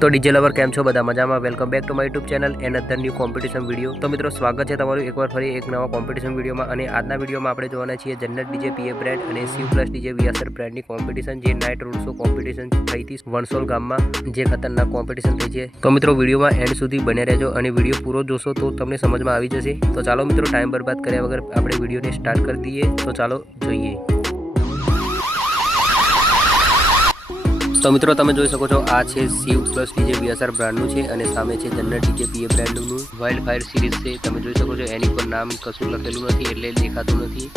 तो DJ lover केम छो बधा मजामां। Welcome back to my YouTube channel and other new competition video. तो मित्रों स्वागत है तमारुं एकवार फरी एक नवा कॉम्पिटिशन वीडियो में। અને આજના વિડીયોમાં આપણે જોવાના છીએ જન્નત ડીજે પીએ બ્રેન્ડ અને સીવ પ્લસ ડીજે વીએસઆર બ્રેન્ડની કોમ્પિટિશન, જે નાઇટ રૂલ શો કોમ્પિટિશન થઈ હતી વણસોલ ગામમાં, જે ખતરનાક કોમ્પિટિશન થઈ છે। તો મિત્રો વિડીયોમાં એન્ડ સુધી બને રહેજો અને વિડીયો પૂરો જોશો તો તમને સમજમાં આવી જશે। તો ચાલો મિત્રો ટાઈમ બરબાદ કર્યા વગર આપણે વિડીયોને સ્ટાર્ટ કરી દઈએ। તો ચાલો જોઈએ। तो मित्रों तमे જોઈ શકો છો आ છે સીવ પ્લસ ડીજે વીએસઆર બ્રાન્ડનું છે અને સામે છે જન્નત ડીજે પીએ બ્રાન્ડનું વાઇલ્ડ ફાયર સિરીઝ છે। તમે જોઈ શકો છો એની પર નામ કશું લખેલું નથી એટલે દેખાતું નથી।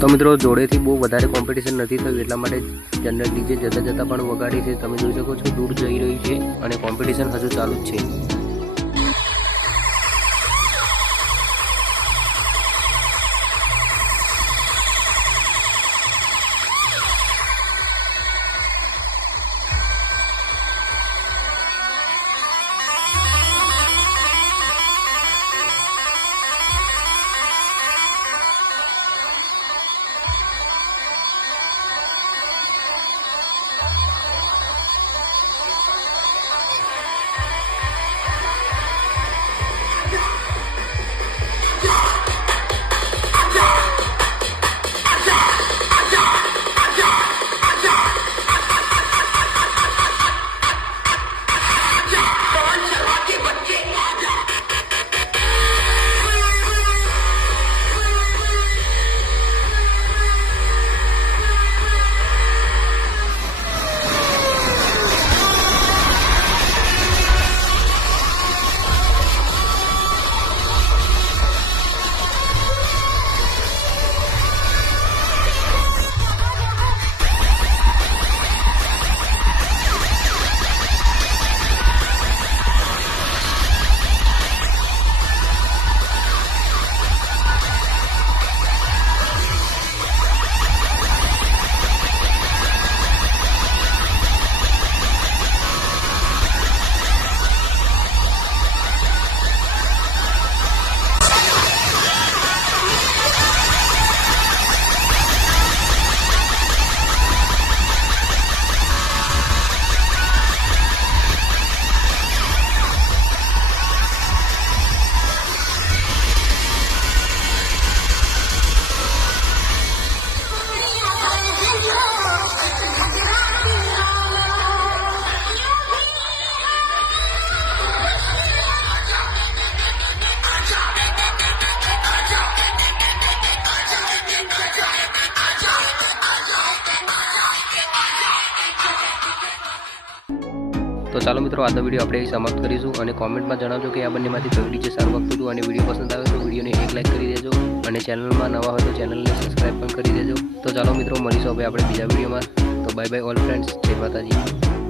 तो मित्रों जोड़ेथी बहु वधारे कॉम्पिटिशन नहीं थयुं एटला माटे जन्नत डीजे जता जता पण वगाड़ी छे। तमे जोई शको छो दूर जई रही छे अने कॉम्पिटिशन हजू चालू ज छे। तो चलो मित्रों आज वीडियो આપણે સમાપ્ત કરીશું અને કોમેન્ટમાં જણાવજો કે આ બંનેમાંથી કયું ડીજે સારું વાગતું હતું। અને વિડીયો પસંદ આવે તો વિડીયોને એક લાઈક કરી દેજો અને ચેનલમાં નવા હોય તો ચેનલને સબસ્ક્રાઇબ પણ કરી દેજો। તો ચાલો મિત્રો મળીશું હવે આપણે બીજા વિડીયોમાં। તો બાય બાય ઓલ ફ્રેન્ડ્સ, જય માતાજી।